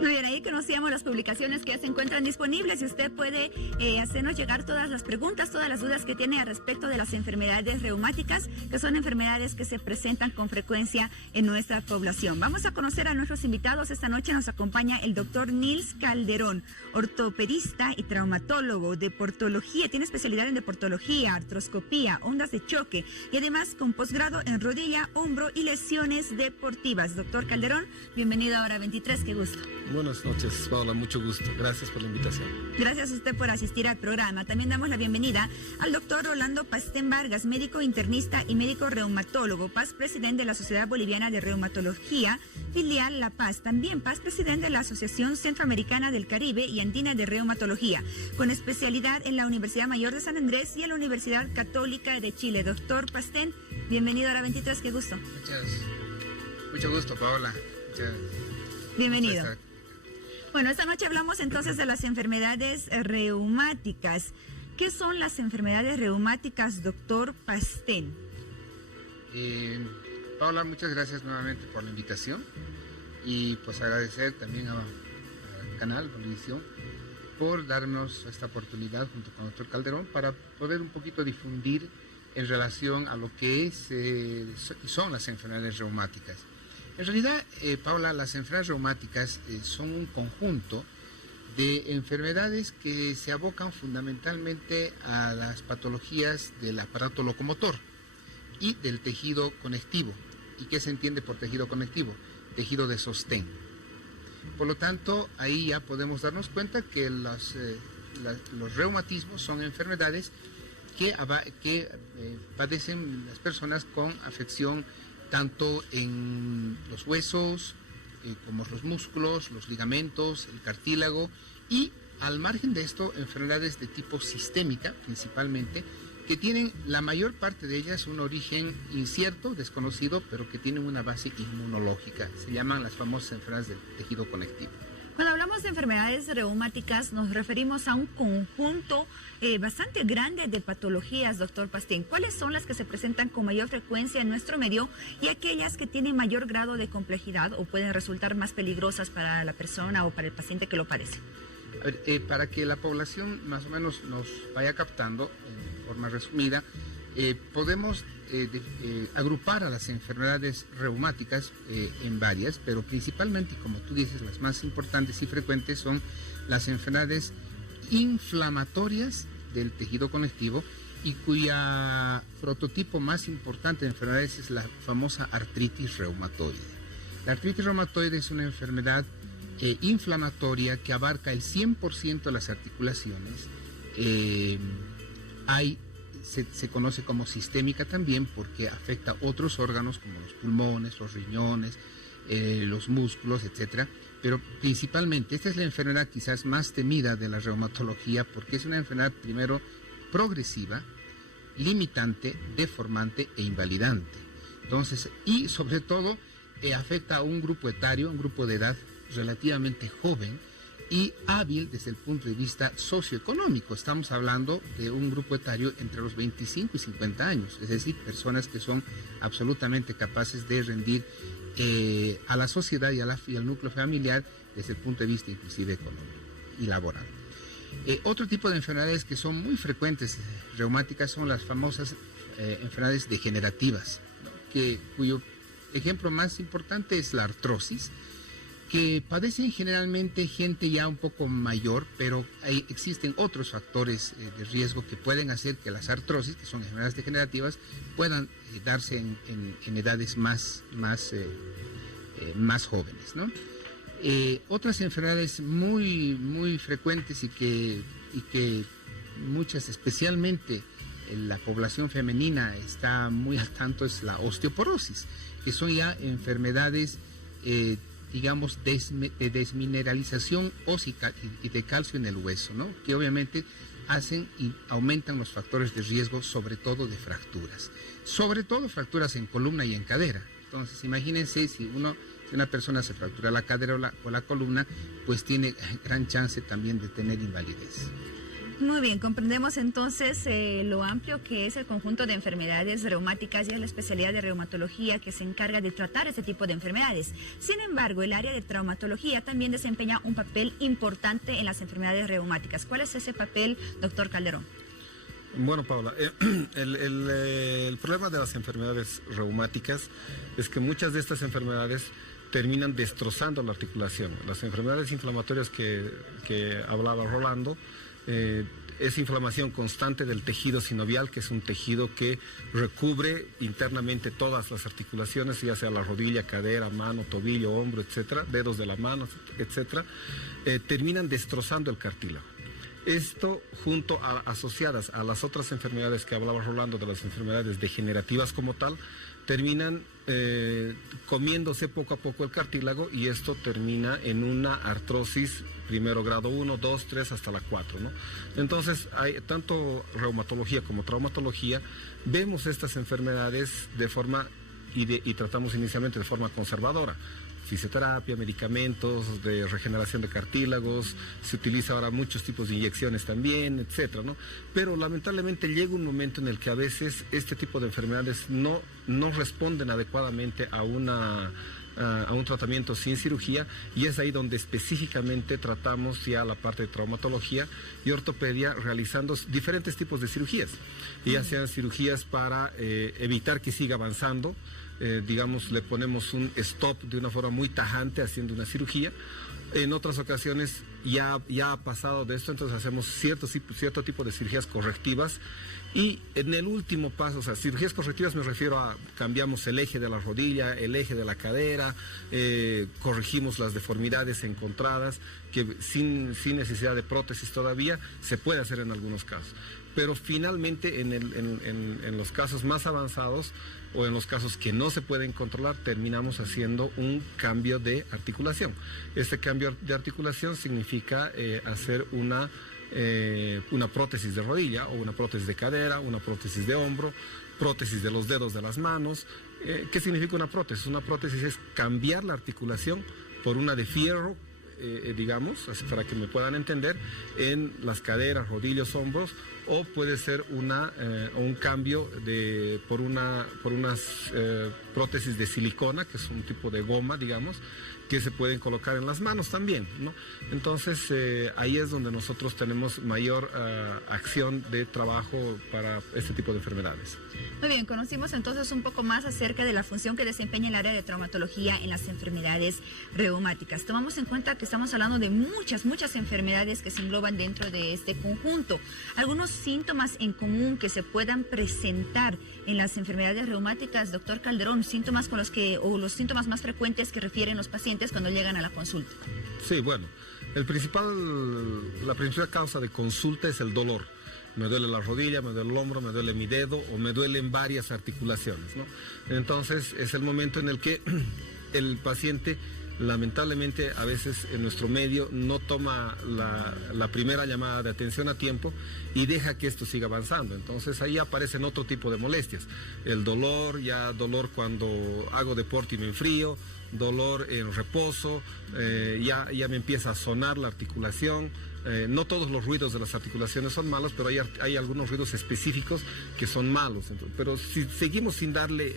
Muy bien, ahí conocíamos las publicaciones que ya se encuentran disponibles y usted puede hacernos llegar todas las preguntas, todas las dudas que tiene al respecto de las enfermedades reumáticas, que son enfermedades que se presentan con frecuencia en nuestra población. Vamos a conocer a nuestros invitados. Esta noche nos acompaña el doctor Nils Calderón, ortopedista y traumatólogo, deportología, tiene especialidad en deportología, artroscopía, ondas de choque y además con posgrado en rodilla, hombro y lesiones deportivas. Doctor Calderón, bienvenido a Hora 23, qué gusto. Buenas noches, Paula, mucho gusto. Gracias por la invitación. Gracias a usted por asistir al programa. También damos la bienvenida al doctor Rolando Pastén Vargas, médico internista y médico reumatólogo, PAS presidente de la Sociedad Boliviana de Reumatología, filial La Paz. También PAS presidente de la Asociación Centroamericana del Caribe y Andina de Reumatología, con especialidad en la Universidad Mayor de San Andrés y en la Universidad Católica de Chile. Doctor Pastén, bienvenido a Hora 23, qué gusto. Mucho gusto, Paola. Bienvenido. Bueno, esta noche hablamos entonces de las enfermedades reumáticas. ¿Qué son las enfermedades reumáticas, doctor Pastén? Paola, muchas gracias nuevamente por la invitación y pues agradecer también al canal Bolivisión por darnos esta oportunidad junto con el doctor Calderón para poder un poquito difundir en relación a lo que son las enfermedades reumáticas. En realidad, Paula, las enfermedades reumáticas son un conjunto de enfermedades que se abocan fundamentalmente a las patologías del aparato locomotor y del tejido conectivo. ¿Y qué se entiende por tejido conectivo? Tejido de sostén. Por lo tanto, ahí ya podemos darnos cuenta que los reumatismos son enfermedades que padecen las personas con afección tanto en los huesos como los músculos, los ligamentos, el cartílago y al margen de esto enfermedades de tipo sistémica principalmente que tienen la mayor parte de ellas un origen incierto, desconocido, pero que tienen una base inmunológica. Se llaman las famosas enfermedades del tejido conectivo. Cuando hablamos de enfermedades reumáticas nos referimos a un conjunto bastante grande de patologías, doctor Pastén. ¿Cuáles son las que se presentan con mayor frecuencia en nuestro medio y aquellas que tienen mayor grado de complejidad o pueden resultar más peligrosas para la persona o para el paciente que lo padece? A ver, para que la población más o menos nos vaya captando en forma resumida, podemos agrupar a las enfermedades reumáticas en varias, pero principalmente, como tú dices, las más importantes y frecuentes son las enfermedades inflamatorias del tejido conectivo y cuya prototipo más importante de enfermedades es la famosa artritis reumatoide. La artritis reumatoide es una enfermedad inflamatoria que abarca el 100% de las articulaciones. Se conoce como sistémica también porque afecta otros órganos como los pulmones, los riñones, los músculos, etcétera. Pero principalmente esta es la enfermedad quizás más temida de la reumatología porque es una enfermedad primero progresiva, limitante, deformante e invalidante. Entonces, y sobre todo afecta a un grupo etario, un grupo de edad relativamente joven y hábil desde el punto de vista socioeconómico. Estamos hablando de un grupo etario entre los 25 y 50 años, es decir, personas que son absolutamente capaces de rendir a la sociedad y al núcleo familiar desde el punto de vista inclusive económico y laboral. Otro tipo de enfermedades que son muy frecuentes reumáticas son las famosas enfermedades degenerativas, ¿no? Cuyo ejemplo más importante es la artrosis, que padecen generalmente gente ya un poco mayor, pero existen otros factores de riesgo que pueden hacer que las artrosis, que son enfermedades degenerativas, puedan darse en edades más jóvenes, ¿no? Otras enfermedades muy frecuentes y que muchas, especialmente la población femenina está muy al tanto, es la osteoporosis, que son ya enfermedades digamos, de desmineralización ósea y de calcio en el hueso, ¿no? Que obviamente hacen y aumentan los factores de riesgo, sobre todo de fracturas. Sobre todo fracturas en columna y en cadera. Entonces, imagínense si una persona se fractura la cadera o la columna, pues tiene gran chance también de tener invalidez. Muy bien, comprendemos entonces lo amplio que es el conjunto de enfermedades reumáticas y es la especialidad de reumatología que se encarga de tratar este tipo de enfermedades. Sin embargo, el área de traumatología también desempeña un papel importante en las enfermedades reumáticas. ¿Cuál es ese papel, doctor Calderón? Bueno, Paula, el problema de las enfermedades reumáticas es que muchas de estas enfermedades terminan destrozando la articulación. Las enfermedades inflamatorias que hablaba Rolando, es inflamación constante del tejido sinovial, que es un tejido que recubre internamente todas las articulaciones, ya sea la rodilla, cadera, mano, tobillo, hombro, etcétera, dedos de la mano, etcétera, terminan destrozando el cartílago. Esto junto a asociadas a las otras enfermedades que hablaba Rolando, de las enfermedades degenerativas como tal, terminan comiéndose poco a poco el cartílago y esto termina en una artrosis primero grado 1, 2, 3 hasta la 4, ¿no? Entonces, hay tanto reumatología como traumatología, vemos estas enfermedades de forma y tratamos inicialmente de forma conservadora. Fisioterapia, medicamentos de regeneración de cartílagos, se utiliza ahora muchos tipos de inyecciones también, etcétera, ¿no? Pero lamentablemente llega un momento en el que a veces este tipo de enfermedades no responden adecuadamente a un tratamiento sin cirugía y es ahí donde específicamente tratamos ya la parte de traumatología y ortopedia realizando diferentes tipos de cirugías, ya sean cirugías para evitar que siga avanzando. Digamos, le ponemos un stop de una forma muy tajante haciendo una cirugía. En otras ocasiones ya ha pasado de esto, entonces hacemos cierto tipo de cirugías correctivas. Y en el último paso, o sea, cirugías correctivas me refiero a cambiamos el eje de la rodilla, el eje de la cadera, corregimos las deformidades encontradas, que sin necesidad de prótesis todavía se puede hacer en algunos casos. Pero finalmente en los casos más avanzados o en los casos que no se pueden controlar, terminamos haciendo un cambio de articulación. Este cambio de articulación significa hacer una prótesis de rodilla o una prótesis de cadera, una prótesis de hombro, prótesis de los dedos de las manos. ¿Qué significa una prótesis? Una prótesis es cambiar la articulación por una de fierro, digamos, así para que me puedan entender, en las caderas, rodillas, hombros, o puede ser un cambio por unas prótesis de silicona, que es un tipo de goma, digamos, que se pueden colocar en las manos también, ¿no? Entonces, ahí es donde nosotros tenemos mayor acción de trabajo para este tipo de enfermedades. Muy bien, conocimos entonces un poco más acerca de la función que desempeña el área de traumatología en las enfermedades reumáticas. Tomamos en cuenta que estamos hablando de muchas enfermedades que se engloban dentro de este conjunto. Algunos síntomas en común que se puedan presentar en las enfermedades reumáticas, doctor Calderón, síntomas o los síntomas más frecuentes que refieren los pacientes cuando llegan a la consulta. Sí, bueno, la principal causa de consulta es el dolor. Me duele la rodilla, me duele el hombro, me duele mi dedo o me duelen varias articulaciones, ¿no? Entonces es el momento en el que el paciente, lamentablemente, a veces en nuestro medio no toma la primera llamada de atención a tiempo y deja que esto siga avanzando. Entonces ahí aparecen otro tipo de molestias. El dolor cuando hago deporte y me enfrío, dolor en reposo, ya me empieza a sonar la articulación. No todos los ruidos de las articulaciones son malos, pero hay algunos ruidos específicos que son malos. Pero si seguimos sin darle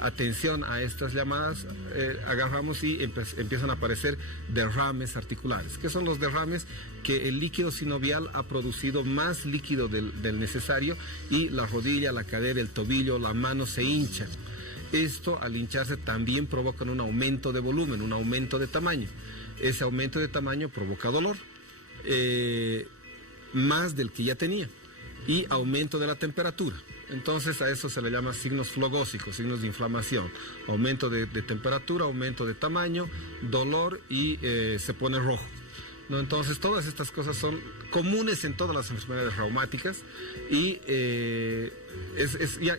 atención a estas llamadas, agarramos y empiezan a aparecer derrames articulares. ¿Qué son los derrames? Que el líquido sinovial ha producido más líquido del necesario y la rodilla, la cadera, el tobillo, la mano se hinchan. Esto, al hincharse, también provoca un aumento de volumen, un aumento de tamaño. Ese aumento de tamaño provoca dolor, más del que ya tenía, y aumento de la temperatura. Entonces a eso se le llama signos flogósicos, signos de inflamación, aumento de temperatura, aumento de tamaño, dolor y se pone rojo, ¿no? Entonces todas estas cosas son comunes en todas las enfermedades reumáticas y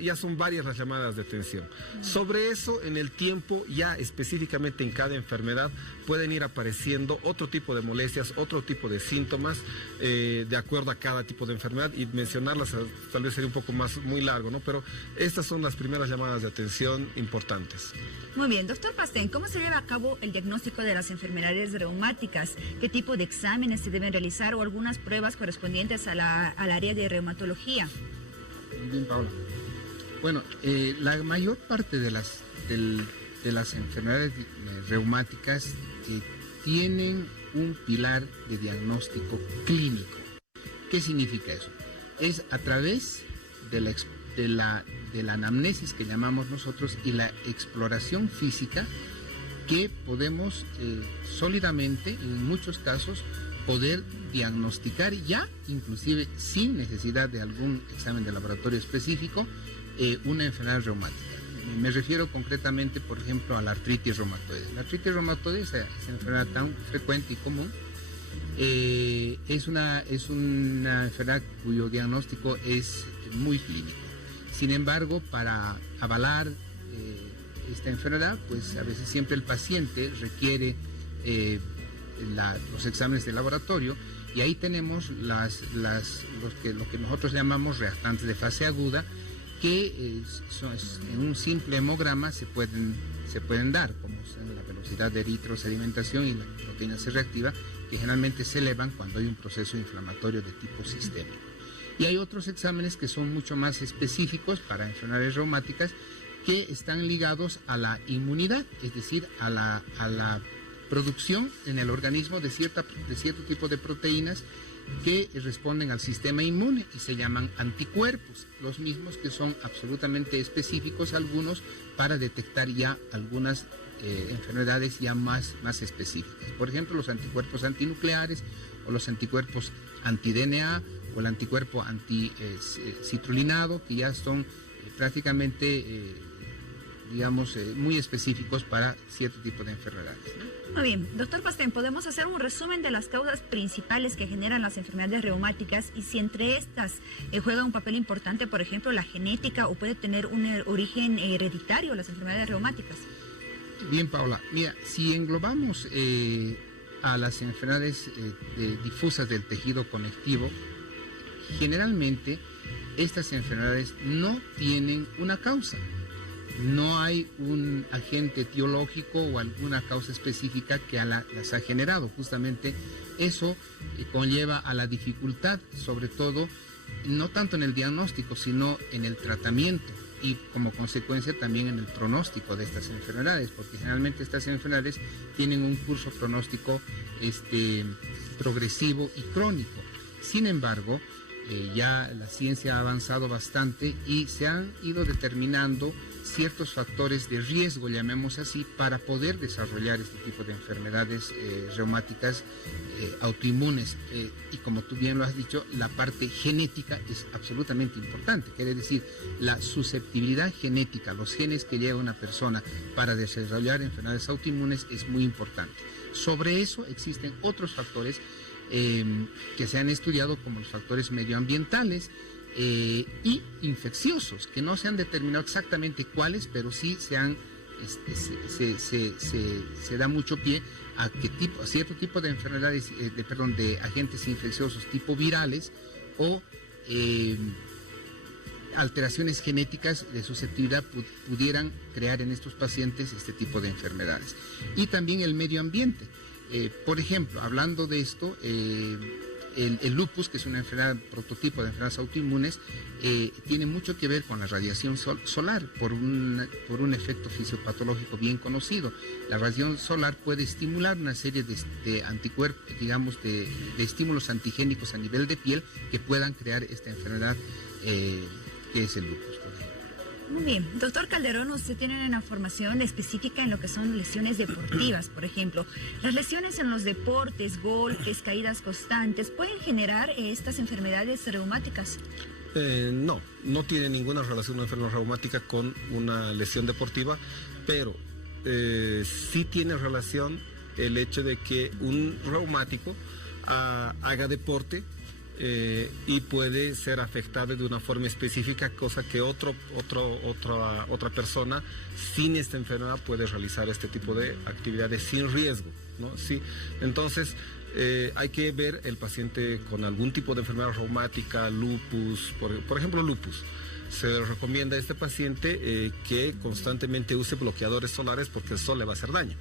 ya son varias las llamadas de atención. Sobre eso, en el tiempo, ya específicamente en cada enfermedad, pueden ir apareciendo otro tipo de molestias, otro tipo de síntomas, de acuerdo a cada tipo de enfermedad, y mencionarlas tal vez sería un poco muy largo, ¿no? Pero estas son las primeras llamadas de atención importantes. Muy bien, doctor Pastén, ¿cómo se lleva a cabo el diagnóstico de las enfermedades reumáticas? ¿Qué tipo de de exámenes se deben realizar o algunas pruebas correspondientes al área de reumatología? Bien, Paula. Bueno, la mayor parte de las enfermedades reumáticas tienen un pilar de diagnóstico clínico. ¿Qué significa eso? Es a través de la anamnesis que llamamos nosotros y la exploración física que podemos sólidamente, en muchos casos, poder diagnosticar ya, inclusive sin necesidad de algún examen de laboratorio específico, una enfermedad reumática. Me refiero concretamente, por ejemplo, a la artritis reumatoide. La artritis reumatoide, esa enfermedad tan frecuente y común, es una enfermedad cuyo diagnóstico es muy clínico. Sin embargo, para avalar esta enfermedad, pues a veces siempre el paciente requiere los exámenes de laboratorio, y ahí tenemos lo que nosotros llamamos reactantes de fase aguda, que en un simple hemograma se pueden dar, como son la velocidad de eritrosedimentación y la proteína C reactiva, que generalmente se elevan cuando hay un proceso inflamatorio de tipo sistémico. Y hay otros exámenes que son mucho más específicos para enfermedades reumáticas, que están ligados a la inmunidad, es decir, a la producción en el organismo de cierto tipo de proteínas que responden al sistema inmune y se llaman anticuerpos, los mismos que son absolutamente específicos algunos para detectar ya algunas enfermedades ya más específicas. Por ejemplo, los anticuerpos antinucleares o los anticuerpos anti-DNA o el anticuerpo anti-citrulinado, que ya son prácticamente muy específicos para cierto tipo de enfermedades, ¿no? Muy bien, doctor Pastén, ¿podemos hacer un resumen de las causas principales que generan las enfermedades reumáticas y si entre estas juega un papel importante, por ejemplo, la genética o puede tener un origen hereditario las enfermedades reumáticas? Bien, Paula, mira, si englobamos a las enfermedades difusas del tejido conectivo, generalmente estas enfermedades no tienen una causa. No hay un agente etiológico o alguna causa específica que las ha generado. Justamente eso conlleva a la dificultad, sobre todo, no tanto en el diagnóstico, sino en el tratamiento y como consecuencia también en el pronóstico de estas enfermedades, porque generalmente estas enfermedades tienen un curso pronóstico progresivo y crónico. Sin embargo, ya la ciencia ha avanzado bastante y se han ido determinando ciertos factores de riesgo, llamemos así, para poder desarrollar este tipo de enfermedades reumáticas autoinmunes. Y como tú bien lo has dicho, la parte genética es absolutamente importante. Quiere decir, la susceptibilidad genética, los genes que lleva una persona para desarrollar enfermedades autoinmunes es muy importante. Sobre eso existen otros factores que se han estudiado, como los factores medioambientales y infecciosos, que no se han determinado exactamente cuáles, pero sí se da mucho pie a cierto tipo de enfermedades, de agentes infecciosos tipo virales o alteraciones genéticas de susceptibilidad pudieran crear en estos pacientes este tipo de enfermedades. Y también el medio ambiente. Por ejemplo, hablando de esto, el lupus, que es una enfermedad prototipo de enfermedades autoinmunes, tiene mucho que ver con la radiación solar por un efecto fisiopatológico bien conocido. La radiación solar puede estimular una serie de anticuerpos, de estímulos antigénicos a nivel de piel que puedan crear esta enfermedad que es el lupus. Muy bien. Doctor Calderón, usted tiene una formación específica en lo que son lesiones deportivas, por ejemplo. ¿Las lesiones en los deportes, golpes, caídas constantes, pueden generar estas enfermedades reumáticas? No tiene ninguna relación una enfermedad reumática con una lesión deportiva, pero sí tiene relación el hecho de que un reumático haga deporte y puede ser afectado de una forma específica, cosa que otra persona sin esta enfermedad puede realizar este tipo de actividades sin riesgo, ¿no? Sí. Entonces, hay que ver el paciente con algún tipo de enfermedad reumática, lupus, por ejemplo lupus. Se recomienda a este paciente que constantemente use bloqueadores solares porque el sol le va a hacer daño,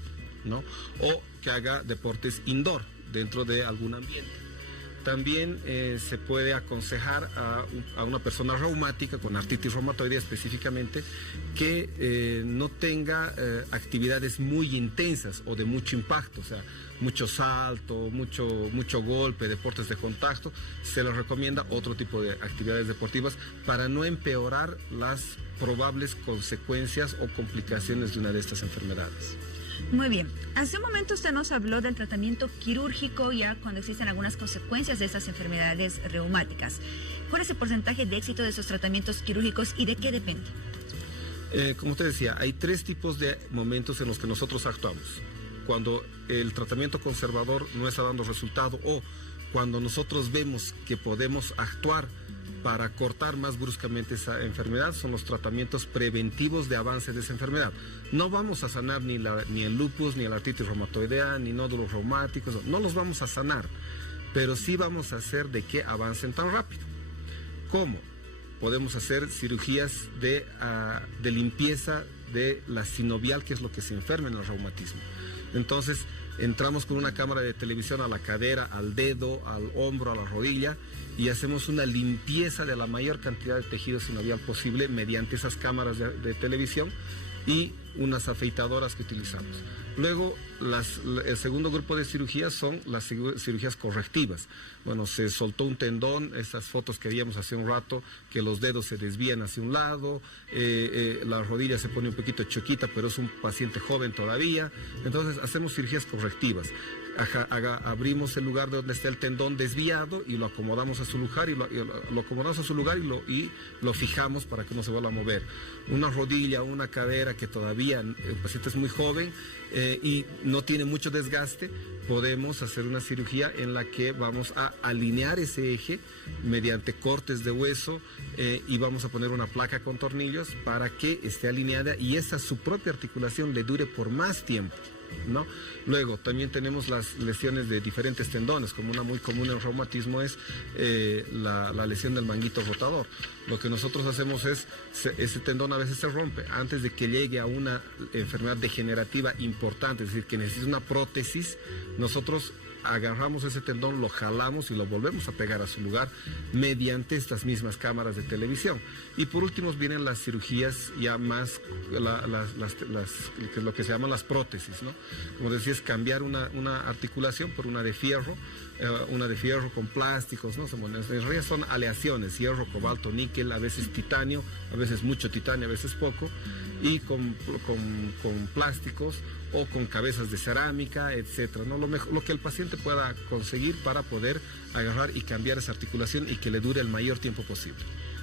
¿no? O que haga deportes indoor, dentro de algún ambiente. También se puede aconsejar a una persona reumática, con artritis reumatoide específicamente, que no tenga actividades muy intensas o de mucho impacto, o sea, mucho salto, mucho golpe, deportes de contacto. Se les recomienda otro tipo de actividades deportivas para no empeorar las probables consecuencias o complicaciones de una de estas enfermedades. Muy bien. Hace un momento usted nos habló del tratamiento quirúrgico ya cuando existen algunas consecuencias de estas enfermedades reumáticas. ¿Cuál es el porcentaje de éxito de esos tratamientos quirúrgicos y de qué depende? Como usted decía, hay 3 tipos de momentos en los que nosotros actuamos. Cuando el tratamiento conservador no está dando resultado o cuando nosotros vemos que podemos actuar para cortar más bruscamente esa enfermedad, son los tratamientos preventivos de avance de esa enfermedad. No vamos a sanar ni el lupus, ni la artritis reumatoidea, ni nódulos reumáticos, no los vamos a sanar, pero sí vamos a hacer de que avancen tan rápido. ¿Cómo? Podemos hacer cirugías de limpieza de la sinovial, que es lo que se enferma en el reumatismo. Entonces, entramos con una cámara de televisión a la cadera, al dedo, al hombro, a la rodilla, y hacemos una limpieza de la mayor cantidad de tejido sinovial posible mediante esas cámaras de televisión y unas afeitadoras que utilizamos. Luego, el segundo grupo de cirugías son las cirugías correctivas. Bueno, se soltó un tendón, esas fotos que veíamos hace un rato, que los dedos se desvían hacia un lado, la rodilla se pone un poquito choquita, pero es un paciente joven todavía. Entonces, hacemos cirugías correctivas. Abrimos el lugar donde está el tendón desviado y lo acomodamos a su lugar y lo fijamos para que no se vuelva a mover. Una rodilla, una cadera que todavía el paciente es muy joven y no tiene mucho desgaste, podemos hacer una cirugía en la que vamos a alinear ese eje mediante cortes de hueso y vamos a poner una placa con tornillos para que esté alineada y su propia articulación le dure por más tiempo, ¿no? Luego también tenemos las lesiones de diferentes tendones, como una muy común en el reumatismo es la lesión del manguito rotador. Lo que nosotros hacemos es, ese tendón a veces se rompe antes de que llegue a una enfermedad degenerativa importante, es decir, que necesita una prótesis. Nosotros agarramos ese tendón, lo jalamos y lo volvemos a pegar a su lugar mediante estas mismas cámaras de televisión. Y por último vienen las cirugías ya más, lo que se llaman las prótesis, ¿no? Como decía, es cambiar una articulación por una de fierro con plásticos, ¿no? En realidad son aleaciones, hierro, cobalto, níquel, a veces titanio, a veces mucho titanio, a veces poco, y con plásticos o con cabezas de cerámica, etcétera, ¿no? Lo que el paciente pueda conseguir para poder agarrar y cambiar esa articulación y que le dure el mayor tiempo posible.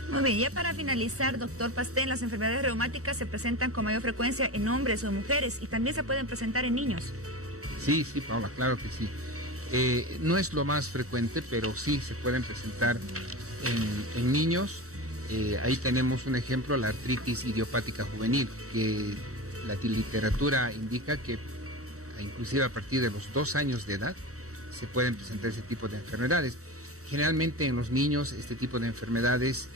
Muy bien, ya para finalizar, doctor Pastén, las enfermedades reumáticas se presentan con mayor frecuencia en hombres o mujeres y también se pueden presentar en niños. Sí, Paula, claro que sí. No es lo más frecuente, pero sí se pueden presentar en niños. Ahí tenemos un ejemplo, la artritis idiopática juvenil, que la literatura indica que inclusive a partir de los 2 años de edad se pueden presentar ese tipo de enfermedades. Generalmente en los niños este tipo de enfermedades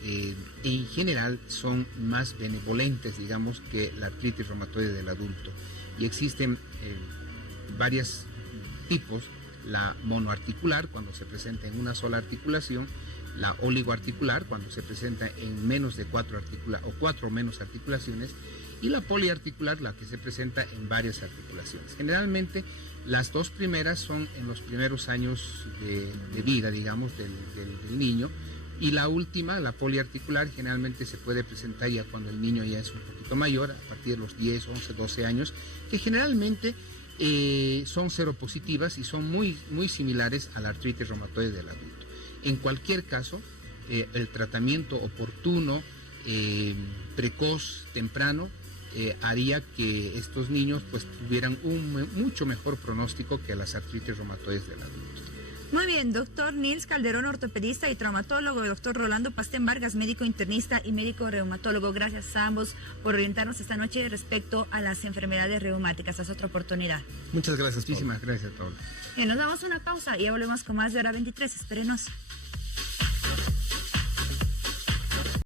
en general son más benevolentes, digamos, que la artritis reumatoide del adulto. Y existen varios tipos: la monoarticular, cuando se presenta en una sola articulación; la oligoarticular, cuando se presenta en menos de 4 o menos articulaciones; y la poliarticular, la que se presenta en varias articulaciones. Generalmente las 2 primeras son en los primeros años de vida, digamos, del niño, y la última, la poliarticular, generalmente se puede presentar ya cuando el niño ya es un poquito mayor, a partir de los 10, 11, 12 años, que generalmente son seropositivas y son muy, muy similares a la artritis reumatoide del adulto. En cualquier caso, el tratamiento oportuno, precoz, temprano, haría que estos niños pues tuvieran un mucho mejor pronóstico que las artritis reumatoides del adulto. Muy bien, doctor Nils Calderón, ortopedista y traumatólogo, doctor Rolando Pastén Vargas, médico internista y médico reumatólogo. Gracias a ambos por orientarnos esta noche respecto a las enfermedades reumáticas. Hasta otra oportunidad. Muchas gracias, Paula. Muchísimas gracias, Paula. Nos damos una pausa y ya volvemos con más de Hora 23. Espérenos.